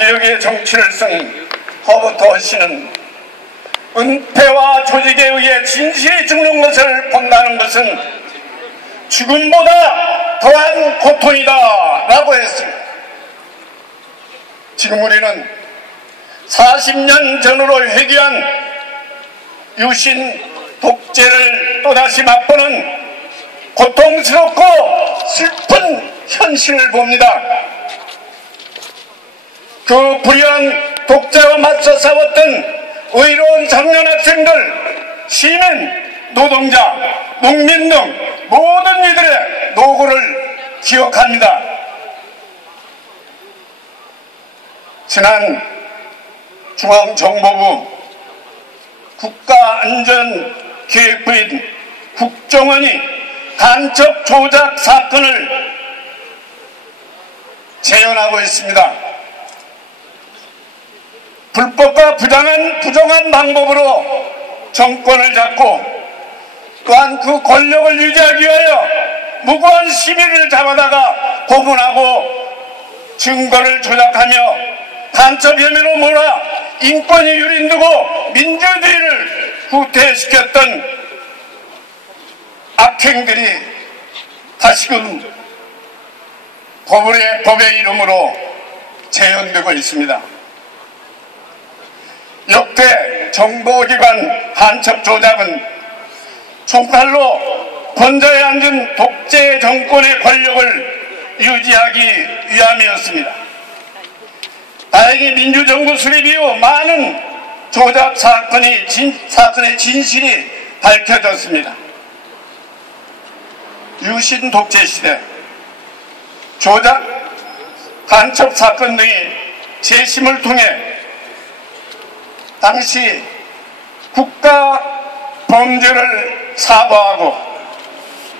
기억의 정치를 쓴 허버트 씨는 은폐와 조직에 의해 진실이 죽는 것을 본다는 것은 죽음보다 더한 고통이다 라고 했습니다. 지금 우리는 40년 전으로 회귀한 유신 독재를 또다시 맛보는 고통스럽고 슬픈 현실을 봅니다. 그 불의한 독재와 맞서 싸웠던 의로운 청년 학생들, 시민, 노동자, 농민 등 모든 이들의 노고를 기억합니다. 지난 중앙정보부 국가안전기획부인 국정원이 간첩 조작 사건을 재현하고 있습니다. 불법과 부정한 방법으로 정권을 잡고 또한 그 권력을 유지하기 위하여 무고한 시민을 잡아다가 고문하고 증거를 조작하며 간첩 혐의로 몰아 인권이 유린되고 민주주의를 후퇴시켰던 악행들이 다시금 법의 이름으로 재현되고 있습니다. 역대 정보기관 간첩 조작은 총칼로 권좌에 앉은 독재 정권의 권력을 유지하기 위함이었습니다. 다행히 민주정부 수립 이후 많은 조작 사건의 진실이 밝혀졌습니다. 유신 독재 시대 조작 간첩 사건 등이 재심을 통해 당시 국가 범죄를 사과하고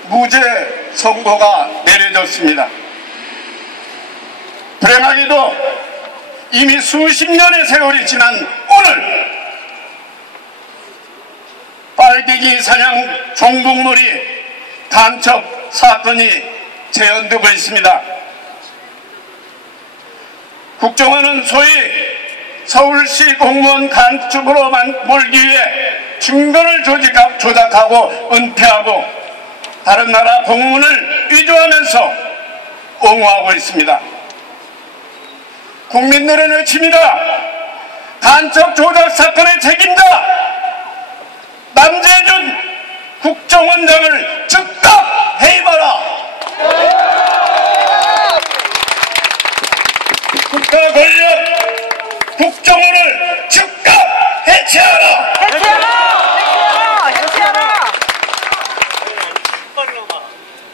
무죄 선고가 내려졌습니다. 불행하게도 이미 수십 년의 세월이 지난 오늘 빨갱이 사냥 종북놀이 간첩 사건이 재현되고 있습니다. 국정원은 소위 서울시 공무원 간첩으로 몰기 위해 증거를 조작하고 은폐하고 다른 나라 공문을 위조하면서 옹호하고 있습니다. 국민들은 외칩니다. 간첩 조작 사건의 책임자 남재준 국정원장을 즉각 해임하라. 국가 권력 국정원을 즉각 해체하라.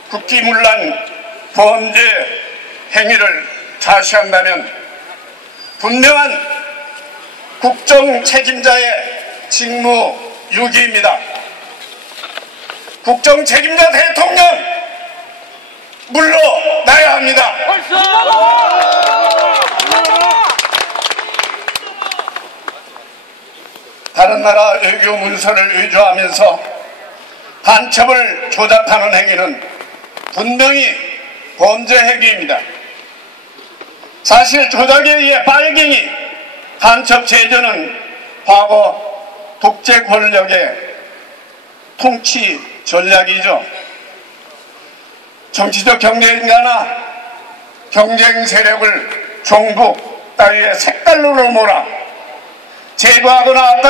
국기문란 범죄 행위를 자시한다면 분명한 국정 책임자의 직무 유기입니다. 국정 책임자 대통령 물러나야 합니다. 다른 나라 외교 문서를 위조하면서 간첩을 조작하는 행위는 분명히 범죄 행위입니다. 사실 조작에 의해 빨갱이 간첩 제조는 과거 독재 권력의 통치 전략이죠. 정치적 경쟁자나 경쟁 세력을 종북 따위의 색깔론으로 몰아 제거하거나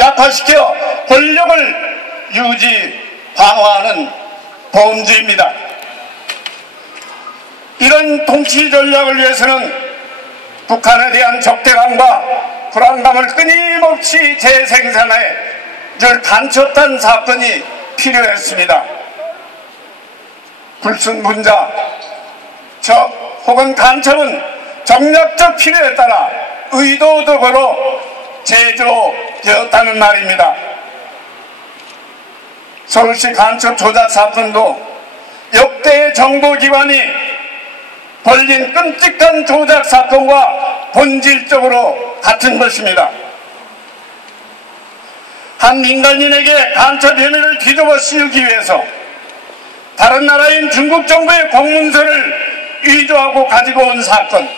약화시켜 권력을 유지 방어하는 범죄입니다. 이런 통치 전략을 위해서는 북한에 대한 적대감과 불안감을 끊임없이 재생산해 늘 간첩단 사건이 필요했습니다. 불순분자, 적 혹은 간첩은 정략적 필요에 따라 의도적으로 제조되었다는 말입니다. 서울시 간첩 조작 사건도 역대의 정보기관이 벌린 끔찍한 조작 사건과 본질적으로 같은 것입니다. 한 민간인에게 간첩 혐의를 뒤집어 씌우기 위해서 다른 나라인 중국 정부의 공문서를 위조하고 가지고 온 사건,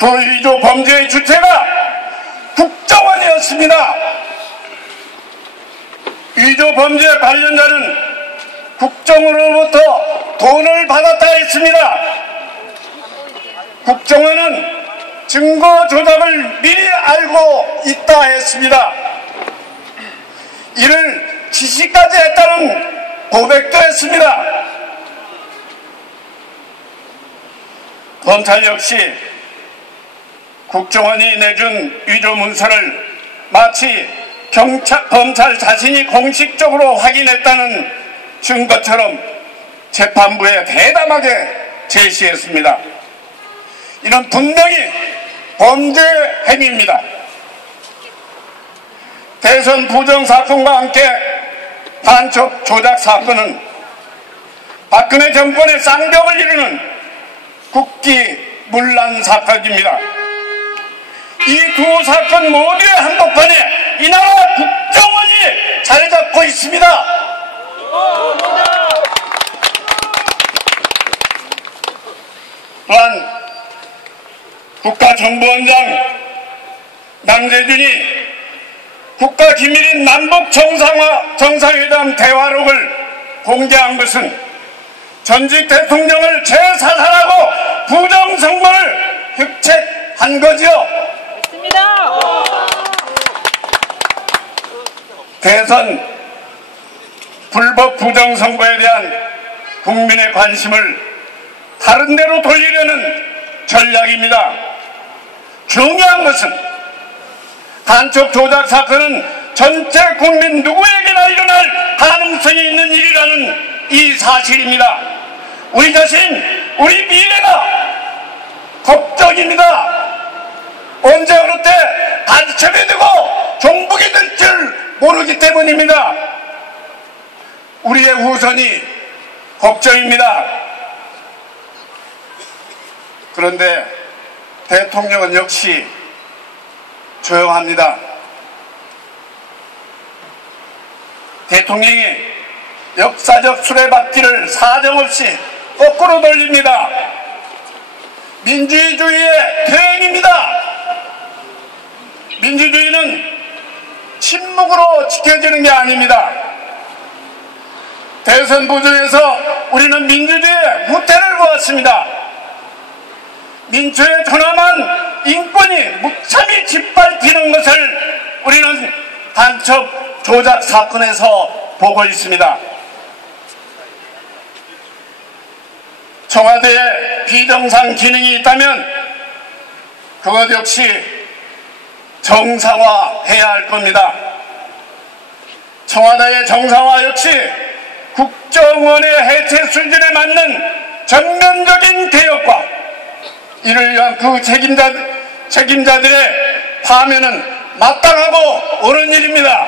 그 위조 범죄의 주체가 국정원이었습니다. 위조 범죄 관련자는 국정원으로부터 돈을 받았다 했습니다. 국정원은 증거 조작을 미리 알고 있다 했습니다. 이를 지시까지 했다는 고백도 했습니다. 검찰 역시 국정원이 내준 위조 문서를 마치 검찰 자신이 공식적으로 확인했다는 증거처럼 재판부에 대담하게 제시했습니다. 이는 분명히 범죄 행위입니다. 대선 부정 사건과 함께 간첩 조작 사건은 박근혜 정권의 쌍벽을 이루는 국기문란 사건입니다. 이 두 사건 모두의 한복판에 이 나라 국정원이 자리 잡고 있습니다. 또한 국가정보원장 남재준이 국가기밀인 남북 정상회담 대화록을 공개한 것은 전직 대통령을 재사살하고 부정선거를 획책한 거지요. 맞습니다. 대선 불법 부정선거에 대한 국민의 관심을 다른 데로 돌리려는 전략입니다. 중요한 것은 간첩 조작 사건은 전체 국민 누구에게나 일어날 가능성이 있는 일이라는 이 사실입니다. 우리 자신, 우리 미래가 걱정입니다. 언제 어느 때 간첩이 되고 종북이 될 줄 모르기 때문입니다. 우리의 후손이 걱정입니다. 그런데 대통령은 역시 조용합니다. 대통령이 역사적 수레바퀴를 사정없이 거꾸로 돌립니다. 민주주의의 퇴행입니다. 민주주의는 침묵으로 지켜지는 게 아닙니다. 대선 부정에서 우리는 민주주의의 후퇴를 보았습니다. 민초의 존엄한 인권이 무참히 짓밟히는 것을 우리는 간첩 조작 사건에서 보고 있습니다. 청와대에 비정상 기능이 있다면 그것 역시 정상화해야 할 겁니다. 청와대의 정상화 역시 국정원의 해체 수준에 맞는 전면적인 개혁과 이를 위한 그 책임자들의 파면은 마땅하고 옳은 일입니다.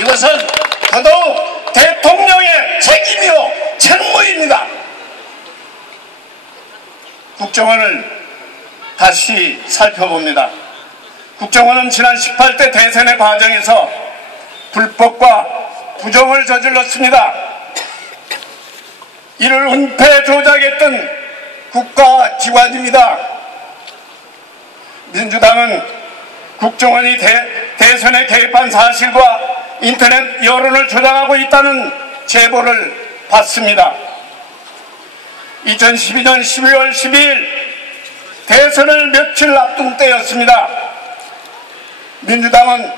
이것은 더더욱 대통령의 책임이요 책무입니다. 국정원을 다시 살펴봅니다. 국정원은 지난 18대 대선의 과정에서 불법과 부정을 저질렀습니다. 이를 은폐 조작했던 국가기관입니다. 민주당은 국정원이 대선에 개입한 사실과 인터넷 여론을 조작하고 있다는 제보를 받습니다. 2012년 12월 12일 대선을 며칠 앞둔 때였습니다. 민주당은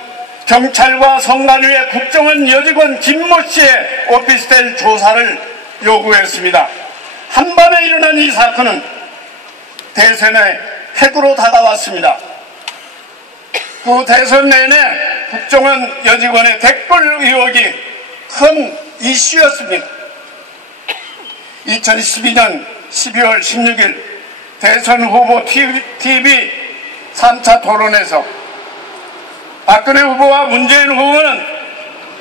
경찰과 성관위의 국정원 여직원 김모 씨의 오피스텔 조사를 요구했습니다. 한밤에 일어난 이 사건은 대선의 핵으로 다가왔습니다. 그 대선 내내 국정원 여직원의 댓글 의혹이 큰 이슈였습니다. 2012년 12월 16일 대선 후보 TV 3차 토론에서 박근혜 후보와 문재인 후보는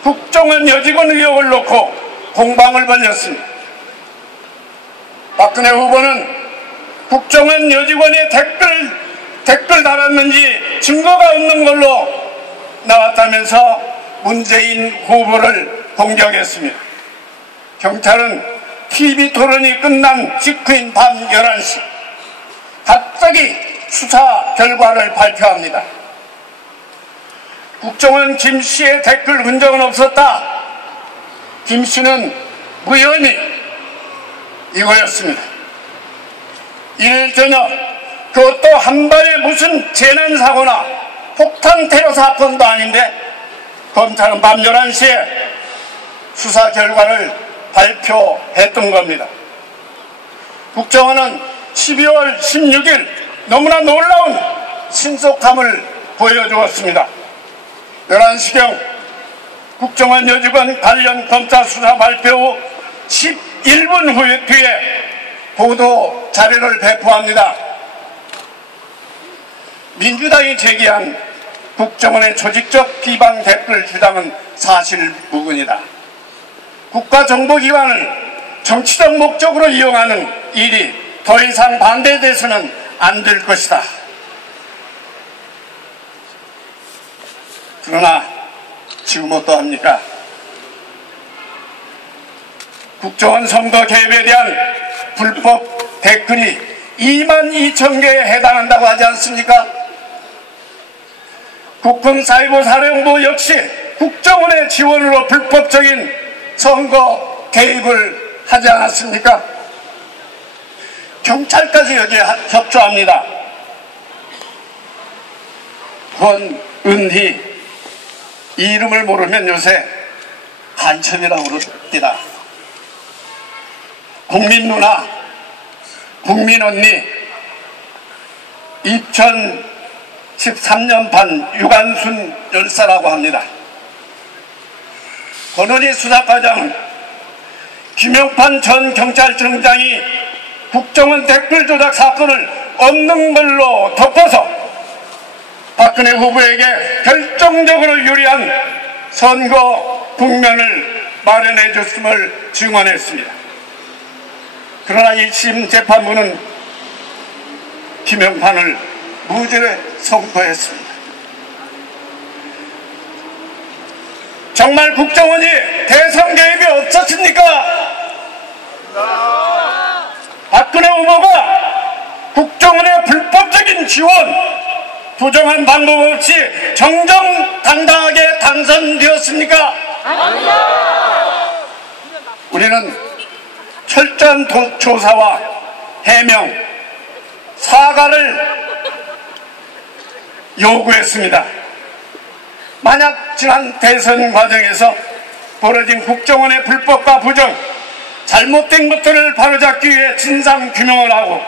국정원 여직원 의혹을 놓고 공방을 벌였습니다. 박근혜 후보는 국정원 여직원의 댓글 달았는지 증거가 없는 걸로 나왔다면서 문재인 후보를 공격했습니다. 경찰은 TV 토론이 끝난 직후인 밤 11시 갑자기 수사 결과를 발표합니다. 국정원 김 씨의 댓글 흔적은 없었다. 김 씨는 무혐의, 이거였습니다. 이날 저녁 그것도 한발에 무슨 재난사고나 폭탄 테러 사건도 아닌데 검찰은 밤 11시에 수사 결과를 발표했던 겁니다. 국정원은 12월 16일 너무나 놀라운 신속함을 보여주었습니다. 11시경 국정원 여직원 관련 검찰 수사 발표 후 11분 뒤에 보도 자료를 배포합니다. 민주당이 제기한 국정원의 조직적 비방 댓글 주장은 사실 무근이다. 국가정보기관을 정치적 목적으로 이용하는 일이 더 이상 반대돼서는 안 될 것이다. 그러나 지금 어떠합니까? 국정원 선거 개입에 대한 불법 댓글이 22,000개에 해당한다고 하지 않습니까? 국군사이버사령부 역시 국정원의 지원으로 불법적인 선거 개입을 하지 않았습니까? 경찰까지 여기에 협조합니다. 권은희, 이 이름을 모르면 요새 간첩이라고 그럽니다. 국민 누나, 국민 언니, 2013년판 유관순 열사라고 합니다. 권은희 수사과장, 김용판 전 경찰청장이 국정원 댓글 조작 사건을 없는 걸로 덮어서 박근혜 후보에게 결정적으로 유리한 선거 국면을 마련해 줬음을 증언했습니다. 그러나 1심 재판부는 김용판을 무죄를 선고했습니다. 정말 국정원이 대선 개입이 없었습니까? 박근혜 후보가 국정원의 불법적인 지원, 부정한 방법 없이 정정당당하게 당선되었습니까? 아닙니다. 우리는 철저한 조사와 해명, 사과를 요구했습니다. 만약 지난 대선 과정에서 벌어진 국정원의 불법과 부정, 잘못된 것들을 바로잡기 위해 진상규명을 하고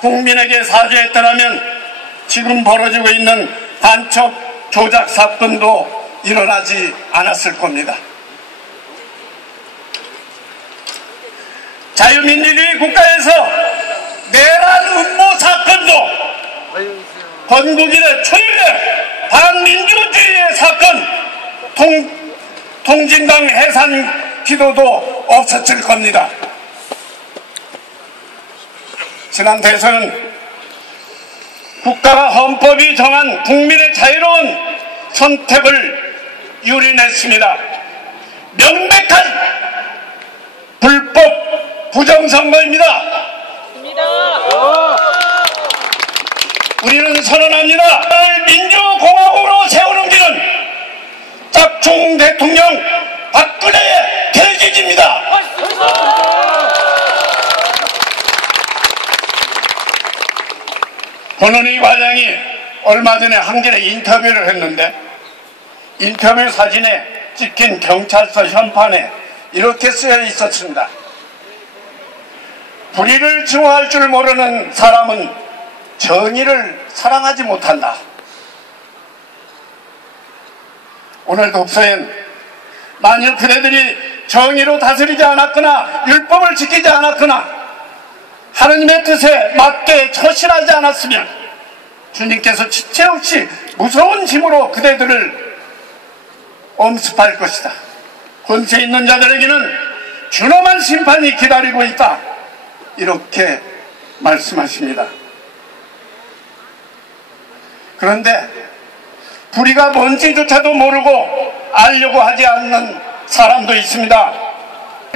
국민에게 사죄했더라면 지금 벌어지고 있는 간첩 조작 사건도 일어나지 않았을 겁니다. 자유민주주의 국가에서 내란 음모 사건도 건국일의 초유의 반민주주의의 사건, 통진당 해산 기도도 없었을 겁니다. 지난 대선은 국가가 헌법이 정한 국민의 자유로운 선택을 유린했습니다. 명백한 불법 부정선거입니다. 우리는 선언합니다. 민주공화국으로 세우는 길은 짝퉁 대통령 박근혜의 결집입니다. 권은희 과장이 얼마 전에 한겨레 인터뷰를 했는데 인터뷰 사진에 찍힌 경찰서 현판에 이렇게 쓰여 있었습니다. 불의를 증오할 줄 모르는 사람은 정의를 사랑하지 못한다. 오늘 독서엔 만일 그대들이 정의로 다스리지 않았거나 율법을 지키지 않았거나 하느님의 뜻에 맞게 처신하지 않았으면 주님께서 지체 없이 무서운 힘으로 그대들을 엄습할 것이다. 권세 있는 자들에게는 준엄한 심판이 기다리고 있다. 이렇게 말씀하십니다. 그런데 불의가 뭔지조차도 모르고 알려고 하지 않는 사람도 있습니다.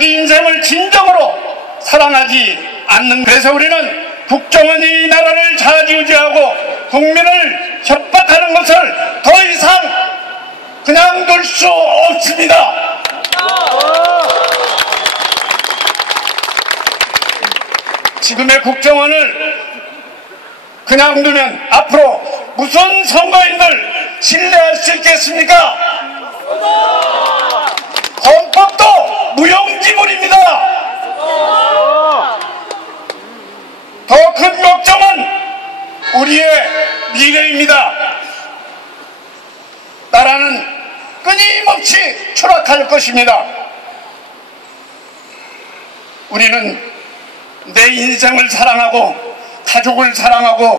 이 인생을 진정으로 사랑하지 않는. 그래서 우리는 국정원이 이 나라를 좌지우지하고 국민을 협박하는 것을 더 이상 그냥 둘 수 없습니다. 지금의 국정원을 그냥 두면 앞으로 무슨 선거인들 신뢰할 수 있겠습니까? 헌법도 무용지물입니다. 더 큰 걱정은 우리의 미래입니다. 나라는 끊임없이 추락할 것입니다. 우리는 내 인생을 사랑하고 가족을 사랑하고